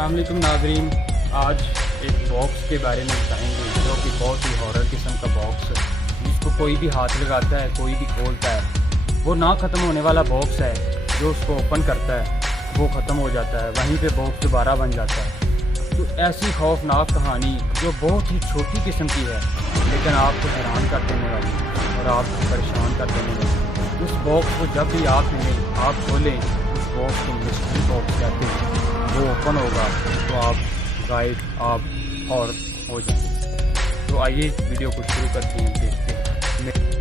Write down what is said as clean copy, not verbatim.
अस्सलाम वालेकुम नाज़रीन, आज एक बॉक्स के बारे में बताएंगे जो कि बहुत ही हॉरर किस्म का बॉक्स है, जिसको कोई भी हाथ लगाता है, कोई भी खोलता है, वो ना ख़त्म होने वाला बॉक्स है। जो उसको ओपन करता है वो ख़त्म हो जाता है, वहीं पे बॉक्स दोबारा बन जाता है। तो ऐसी खौफनाक कहानी जो बहुत ही छोटी किस्म की है लेकिन आपको हैरान कर देने वाली और आपको परेशान कर देने वाली। उस बॉक्स को जब भी आप खोलें, उस बॉक्स को मिस्ट्री बॉक्स कहते हैं। वो ओपन होगा तो आप गायब आप और हो जाएंगे। तो आइए वीडियो को शुरू करते हैं, देखते हैं।